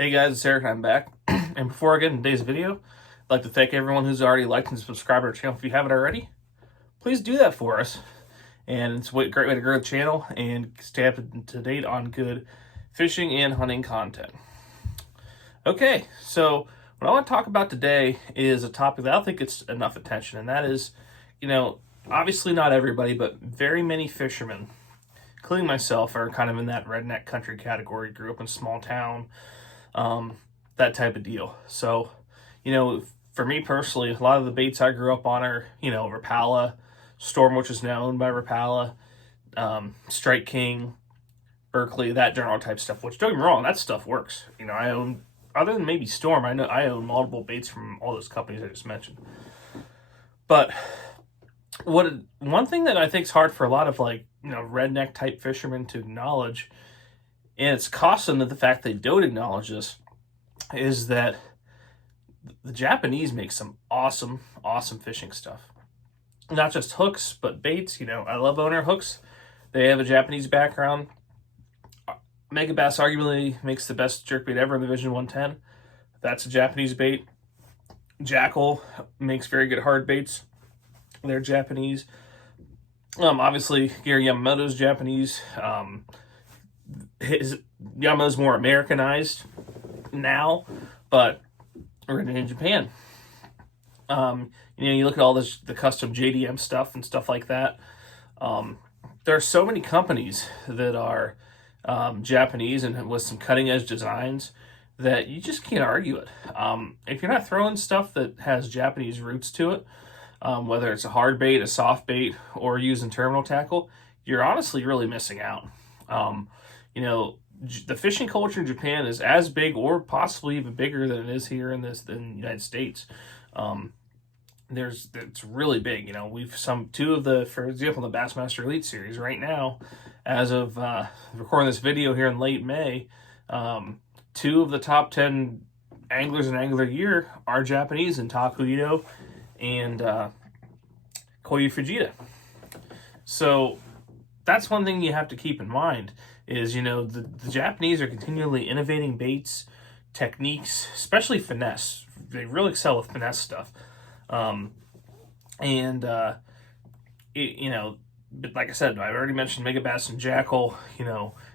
Hey guys, it's Eric and I'm back. And before I get into today's video, I'd like to thank everyone who's already liked and subscribed to our channel. If you haven't already, please do that for us. And it's a great way to grow the channel and stay up to date on good fishing and hunting content. Okay, so what I want to talk about today is a topic that I don't think gets enough attention, and that is, obviously not everybody, but very many fishermen, including myself, are kind of in that redneck country category, grew up in a small town, that type of deal. So, for me personally, a lot of the baits I grew up on are, Rapala, Storm, which is now owned by Rapala, Strike King, Berkeley, that general type stuff, which don't get me wrong, that stuff works. I own, other than maybe Storm, I know I own multiple baits from all those companies I just mentioned. But one thing that I think is hard for a lot of redneck type fishermen to acknowledge, and it's cost them the fact they don't acknowledge this, is that the Japanese make some awesome fishing stuff. Not just hooks, but baits. I love owner hooks. They have a Japanese background. Megabass arguably makes the best jerkbait ever in the Vision 110. That's a Japanese bait. Jackal makes very good hard baits. They're Japanese. Obviously, Gary Yamamoto's Japanese. Yamamoto's more Americanized now, but written in Japan. You look at all the custom JDM stuff and stuff like that. There are so many companies that are Japanese and with some cutting edge designs that you just can't argue it. If you're not throwing stuff that has Japanese roots to it, whether it's a hard bait, a soft bait, or using terminal tackle, you're honestly really missing out. The fishing culture in Japan is as big or possibly even bigger than it is here in the United States. It's really big. We've for example, the Bassmaster Elite Series right now, as of recording this video here in late May, 2 of the top 10 anglers in Angler Year are Japanese, in Takuito and Koyu Fujita. So that's one thing you have to keep in mind is, the Japanese are continually innovating baits, techniques, especially finesse. They really excel with finesse stuff. But like I said, I've already mentioned Megabass and Jackal.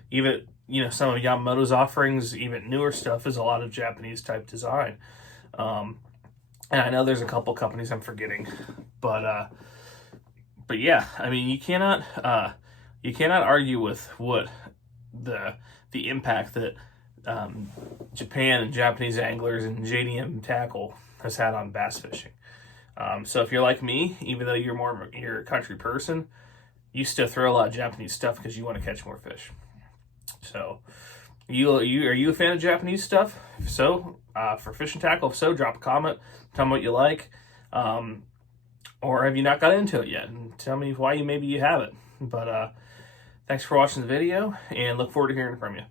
Even some of Yamamoto's offerings, even newer stuff, is a lot of Japanese type design. And I know there's a couple companies I'm forgetting, but yeah, I mean, you cannot argue with what the impact that Japan and Japanese anglers and JDM tackle has had on bass fishing. So if you're like me, even though you're a country person, you still throw a lot of Japanese stuff because you want to catch more fish. So, are you a fan of Japanese stuff? If so, for fishing tackle, if so, drop a comment, tell me what you like, or have you not got into it yet, and tell me why maybe you haven't. But thanks for watching the video, and look forward to hearing from you.